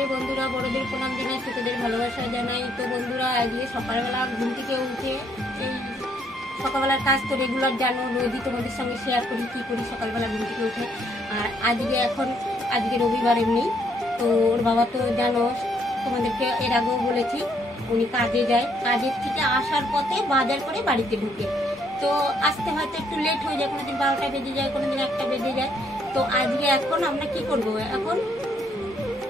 রাধে বন্ধুরা, বড়দের প্রণাম জানাই, ছোটদের ভালোবাসা জানাই। তো বন্ধুরা, আজকে সকালবেলা ঘুম থেকে উঠে এই সকালবেলার কাজ তো রেগুলার জানো, রোজই তোমাদের সঙ্গে শেয়ার করি কী করি সকালবেলা ঘুম থেকে উঠে। আর আজকে রবিবার এমনি, তো ওর বাবা তো জানো, তোমাদেরকে এর আগেও বলেছি, উনি কাজে যায়, কাজের থেকে আসার পথে বাজার করে বাড়িতে ঢুকে। তো আসতে হয়তো একটু লেট হয়ে যায়, কোনোদিন 12টা বেজে যায়, কোনোদিন 1টা বেজে যায়। তো আজকে এখন আমরা কি করব, এখন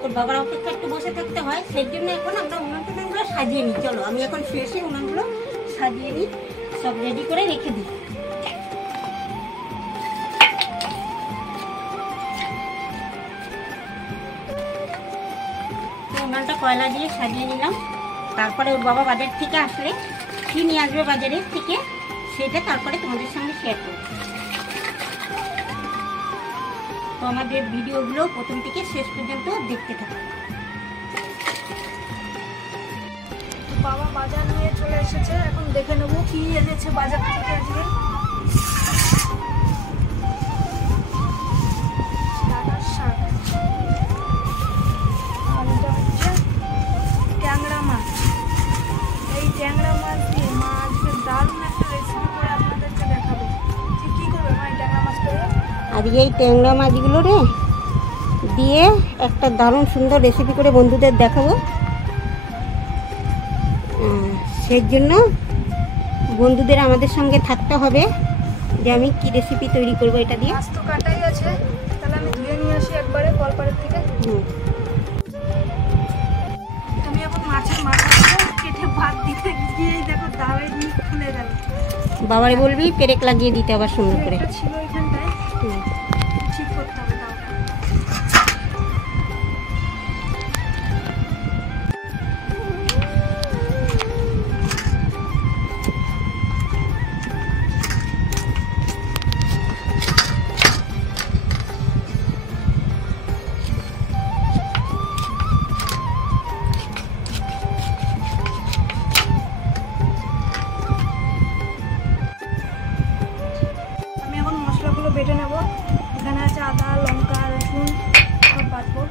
ওর বাবার অপেক্ষা একটু বসে থাকতে হয়, সেই জন্য এখন আমরা উনানগুলো সাজিয়ে নিই। চলো আমি এখন শুয়ে উনানগুলো সাজিয়ে নিই, সব রেডি করে রেখে দিই। উনানটা কয়লা দিয়ে সাজিয়ে নিলাম। তারপরে ওর বাবা বাজার থেকে আসলে কি নিয়ে আসবে বাজারের থেকে, সেটা তারপরে তোমাদের সঙ্গে শেয়ার করব। তো আমাদের ভিডিওগুলো প্রথম থেকে শেষ পর্যন্ত দেখতে থাকো। বাবা বাজার নিয়ে চলে এসেছে, এখন দেখে নেবো কি এনেছে বাজার থেকে আজকে। ডাটার শাক, আর এটা হচ্ছে ট্যাংরা মাছ। এই ট্যাংরা মাছ দিয়ে মা আজকে দারুণ একটা রেসিপি করে আপনাদেরকে দেখাবে। কি করবে মা এই ট্যাংরা মাছটা? আজকে এই ট্যাংরা মাছগুলো দিয়ে একটা দারুণ সুন্দর রেসিপি করে বন্ধুদের দেখাবো। সেই জন্য বন্ধুদের আমাদের সঙ্গে থাকতে হবে যে আমি কি রেসিপি তৈরি করব এটা দিয়ে। মাছ তো কাটাই আছে, তাহলে আমি ধুয়ে নিয়ে আসি একবারে কলপাড়ের থেকে। তুমি এখন মাছের মাথাটা কেটে ভাত দিতে গিয়েই দেখো দাওয়ের মুখ খুলে গেল। বাবারে বলবি পেরেক লাগিয়ে দিতে আবার সুন্দর করে। ছিল এখানটায়, ঠিক করতে হবে দাও। বেটে নেব। এখানে আছে আদা, লঙ্কা, রসুন সব বাটবো।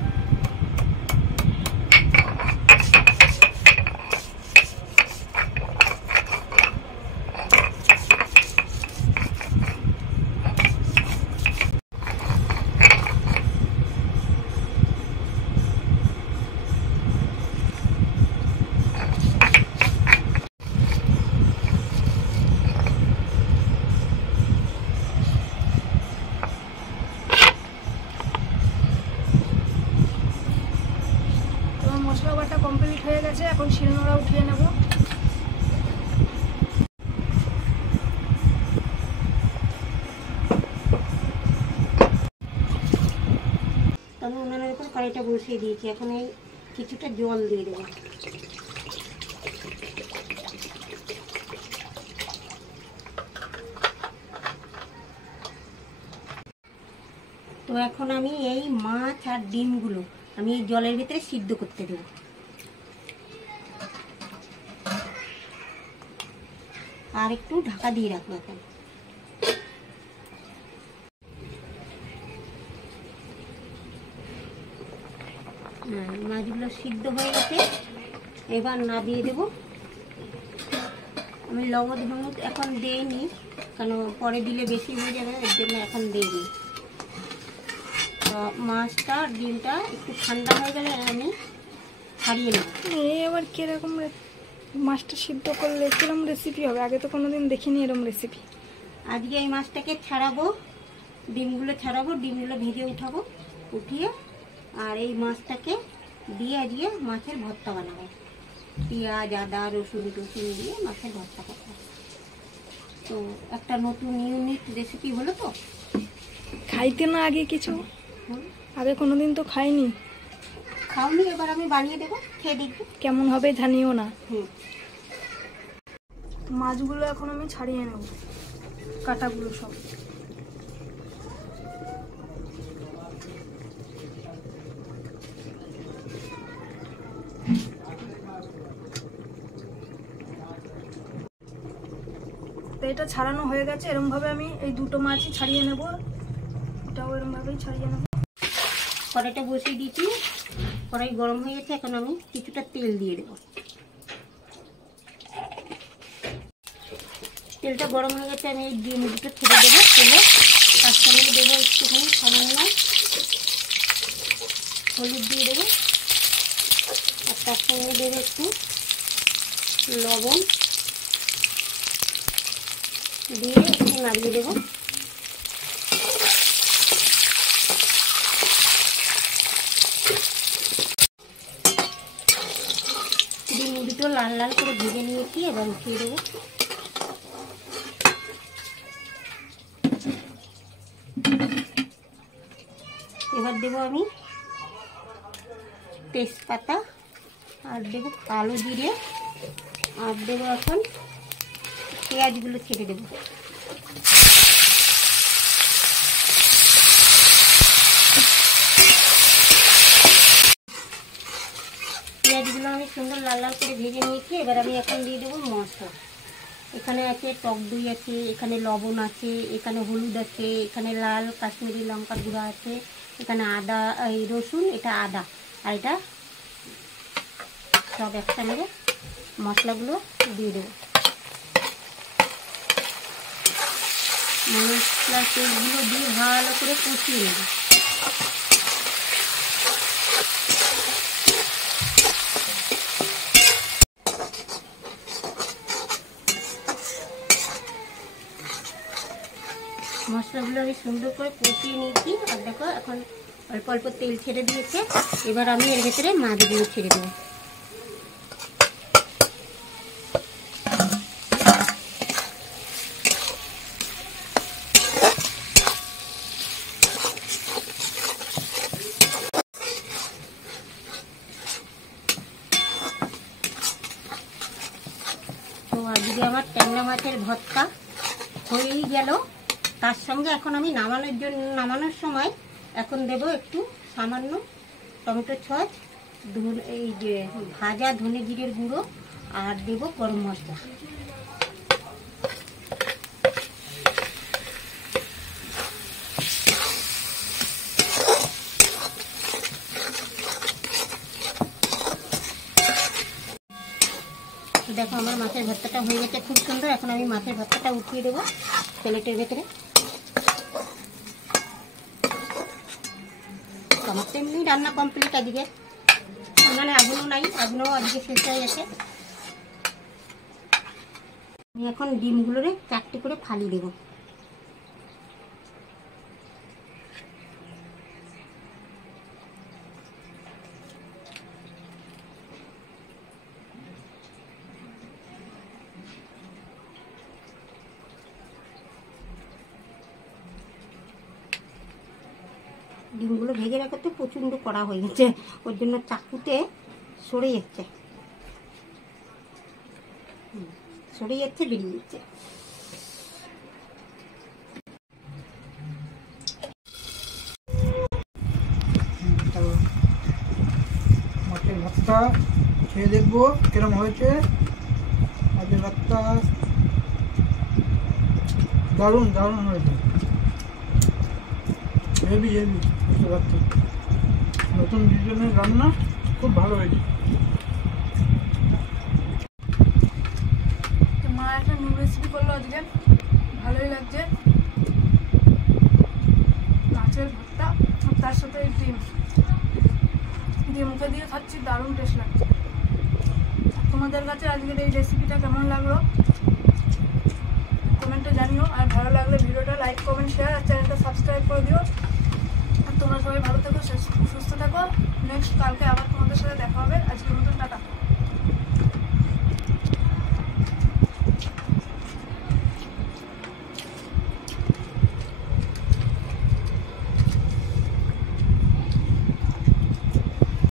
মশলা বাটা কমপ্লিট হয়ে গেছে, এখন শিলনোড়া উঠিয়ে নেব। আমি উনানের উপর কড়াইটা বসিয়ে দিয়েছি, এখন এই কিছুটা জল দিয়ে দেবো। তো এখন আমি এই মাছ আর ডিমগুলো আমি এই জলের ভিতরে সিদ্ধ করতে দেব। আর একটু ঢাকা দিয়ে রাখবো। এখন মাছগুলো সিদ্ধ হয়ে গেছে, এবার নামিয়ে দেব। আমি লবণ হলুদ এখন দিইনি, কারণ পরে দিলে বেশি হয়ে যাবে, এর জন্য এখন দিইনি। মাছটা ডিমটা একটু ঠান্ডা হয়ে গেলে আমি ছাড়িয়ে নেব। এবার কিরকম মাছটা সিদ্ধ করলে কিরকম রেসিপি হবে? আগে তো কোনোদিন দেখিনি এরকম রেসিপি। আজকে এই মাছটাকে ছাড়াবো, ডিমগুলো ছাড়াবো, ডিমগুলো ভেজে উঠাবো, উঠিয়ে আর এই মাছটাকে দিয়ে আজকে মাছের ভর্তা বানাবো। পেঁয়াজ, আদা, রসুন টসুন দিয়ে মাছের ভর্তা করবো। তো একটা নতুন ইউনিক রেসিপি হলো। তো খাইতে না আগে কিছু, আগে কোনোদিন তো খাইনি। খাওনি, এবার আমি বানিয়ে দেবো, খেয়ে দেখবো কেমন হবে জানিও না। মাছগুলো এখন আমি ছাড়িয়ে নেব, কাটাগুলো সব। তো এটা ছাড়ানো হয়ে গেছে, এরকম ভাবে আমি এই দুটো মাছই ছাড়িয়ে নেব। এটাও এরকম ভাবেই ছাড়িয়ে নেব। কড়াইটা বসিয়ে দিয়েছি, কড়াই গরম হয়ে গেছে, এখন আমি কিছুটা তেল দিয়ে দেবো। তেলটা গরম হয়ে গেছে, আমি এই ডিম দুটো ছেড়ে দেবো তেলে। তার সঙ্গে দেবো একটুখানি সামান্য হলুদ দিয়ে দেবো, আর তার সঙ্গে দেবো একটু লবণ দিয়ে একটু নাড়িয়ে দেবো। ডিম দুটো লাল লাল করে ভেজে নিয়েছি, এবার উঠিয়ে দেবো। এবার দেবো আমি তেজপাতা, আর দেবো কালো জিরে, আর দেবো এখন পেঁয়াজগুলো ছেড়ে দেবো। পেঁয়াজগুলো আমি সুন্দর লাল লাল করে ভেজে নিয়েছি। এবার আমি এখন দিয়ে দেবো মশলা। এখানে আছে টক দই আছে, এখানে লবণ আছে, এখানে হলুদ আছে, এখানে লাল কাশ্মীরি লঙ্কার গুঁড়া আছে, এখানে আদা, এই রসুন, এটা আদা, আর এটা সব একসঙ্গে মশলাগুলো দিয়ে দেবো। মশলার তেলগুলো দিয়ে ভালো করে কষিয়ে নেব। মশলাগুলো আমি সুন্দর করে কষিয়ে নিয়েছি, আর দেখো এখন অল্প অল্প তেল ছেড়ে দিয়েছে। এবার আমি এর ভেতরে মাছগুলো ছেড়ে দেবো। তো আজকে আমার ট্যাংরা মাছের ভর্তা হয়েই গেল। তার সঙ্গে এখন আমি নামানোর সময় এখন দেব একটু সামান্য টমেটো সস, এই যে ভাজা ধনে জিরের গুঁড়ো, আর দেব গরম মশলা। দেখো আমার মাছের ভর্তাটা হয়ে গেছে খুব সুন্দর। এখন আমি মাছের ভর্তাটা উঠিয়ে দেবো প্লেটের ভেতরে। আমার তো এমনি রান্না কমপ্লিট আজকে, মানে আগুনও নাই, আগুনও আজকে শেষ হয়ে গেছে। আমি এখন ডিমগুলোরে 4টে করে ফালি দেবো। ডিমগুলো ভেজে রাখাতে প্রচণ্ড কড়া হয়ে গেছে, ওর জন্য চাকুতে সরে যাচ্ছে, বেরিয়ে যাচ্ছে। মাছের ভর্তা খেয়ে দেখবো কিরম হয়েছে। মাছের ভর্তা দারুণ দারুণ হয়েছে, হেভি বুঝতে পারছি। নতুন ডিজাইনের রান্না খুব ভালো হয়েছে। মা একটা নিউ রেসিপি করলো আজকে, ভালোই লাগছে। মাছের ভর্তা আর তার সাথে এই ডিম মুখে দিয়ে খাচ্ছি, দারুণ টেস্ট লাগছে। তোমাদের কাছে আজকের এই রেসিপিটা কেমন লাগলো কমেন্টে জানিও, আর ভালো লাগলে ভিডিওটা লাইক, কমেন্ট, শেয়ার, আর চ্যানেলটা সাবস্ক্রাইব করে দিও। আর তোমরা সবাই ভালো থেকো, সুস্থ থাকো। নেক্সট কালকে আবার তোমাদের